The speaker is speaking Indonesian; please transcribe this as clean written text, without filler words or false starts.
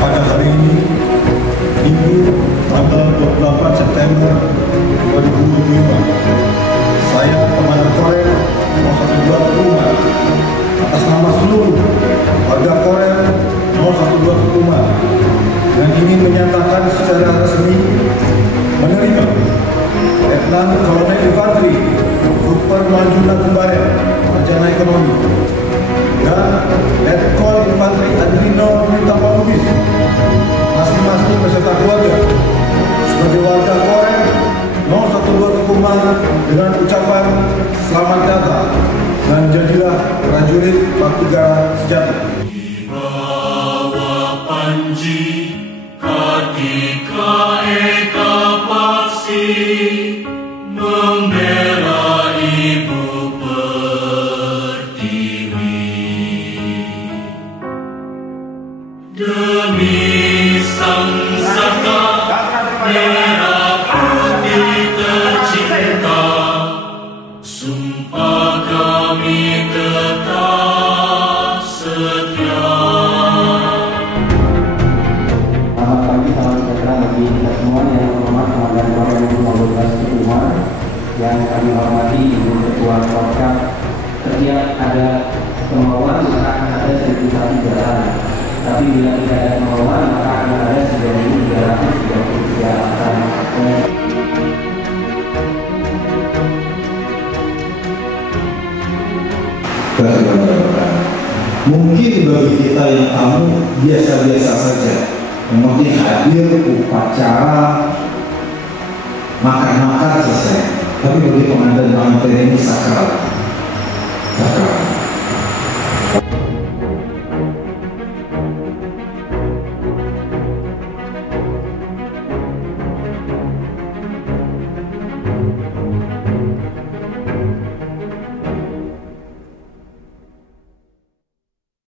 Pada hari ini, Minggu tanggal 28 September 2025, saya Komandan Korem 012 Tukuman atas nama seluruh warga Korem 012 Tukuman yang ingin menyatakan secara resmi menerima Letnan Kolonel Infanteri Super Manjuna Kumbaren Sarjana Ekonomi dan Letkol Infanteri Adrino Mintapan Lubis masing-masing beserta keluarga sebagai warga Korem 012 Tukuman dengan ucapan selamat datang dan jadilah prajurit Batugara sejati. Di bawah panji Kartika Eka Paksi membela Ibu Pertiwi demi sang saka merah putih tercinta, sumpah kami tetap setia. Selamat pagi, salam sejahtera bagi kita semua yang terhormat Komandan Korem 012 Tukuman, yang kami hormati Ibu Ketua Korkap. Setiap ada kemauan maka akan ada sertifikasi jalan, tapi bila tidak ada kemauan maka akan ada 9.333 alasan. Mungkin bagi kita yang tamu biasa-biasa saja, mungkin hadir upacara makan-makan selesai. Tapi bagi Komandan Panglima TNI sakral.